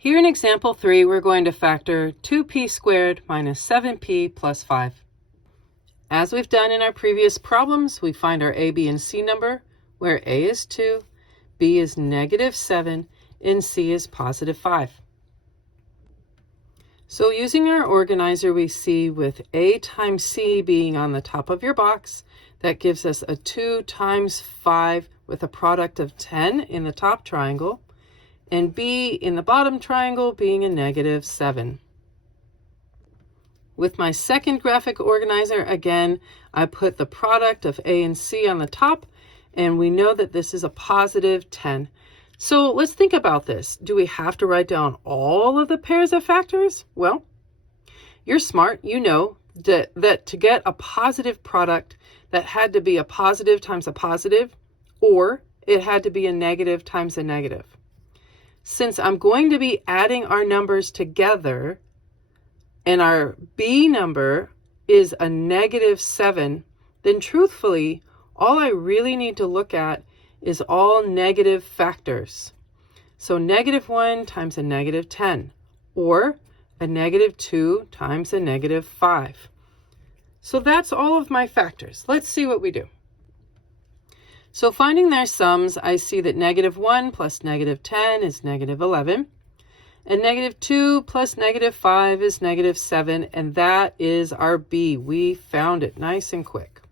Here in example 3, we're going to factor 2p squared minus 7p plus 5. As we've done in our previous problems, we find our a, b, and c number, where a is 2, b is negative 7, and c is positive 5. So using our organizer, we see with a times c being on the top of your box, that gives us a 2 times 5 with a product of 10 in the top triangle, and b in the bottom triangle being a negative 7. With my second graphic organizer, again, I put the product of a and c on the top, and we know that this is a positive 10. So let's think about this. Do we have to write down all of the pairs of factors? Well, you're smart. You know that to get a positive product, that had to be a positive times a positive, or it had to be a negative times a negative. Since I'm going to be adding our numbers together, and our b number is a negative 7, then truthfully, all I really need to look at is all negative factors. So negative 1 times a negative 10, or a negative 2 times a negative 5. So that's all of my factors. Let's see what we do. So finding their sums, I see that negative 1 plus negative 10 is negative 11. And negative 2 plus negative 5 is negative 7. And that is our b. We found it nice and quick.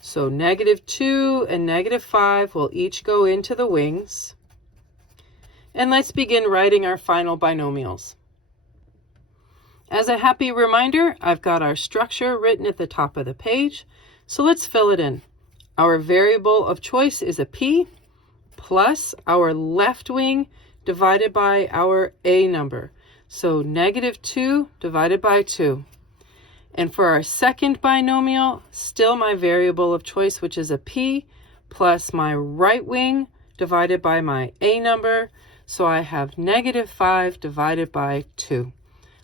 So negative 2 and negative 5 will each go into the wings. And let's begin writing our final binomials. As a happy reminder, I've got our structure written at the top of the page. So let's fill it in. Our variable of choice is a p plus our left wing divided by our a number. So negative 2 divided by 2. And for our second binomial, still my variable of choice, which is a p, plus my right wing divided by my a number. So I have negative 5 divided by 2.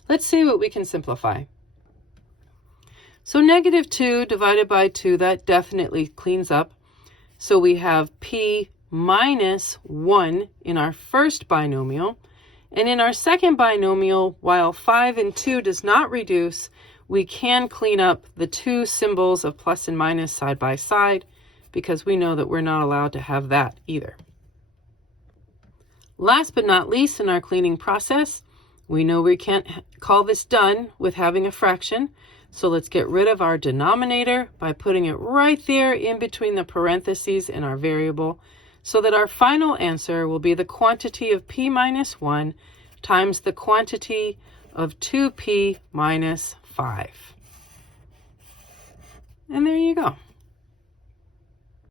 Let's see what we can simplify. So negative 2 divided by 2, that definitely cleans up. So we have p minus 1 in our first binomial. And in our second binomial, while 5 and 2 does not reduce, we can clean up the two symbols of plus and minus side by side, because we know that we're not allowed to have that either. Last but not least in our cleaning process, we know we can't call this done with having a fraction. So let's get rid of our denominator by putting it right there in between the parentheses in our variable, so that our final answer will be the quantity of p minus 1 times the quantity of 2p minus 5. And there you go.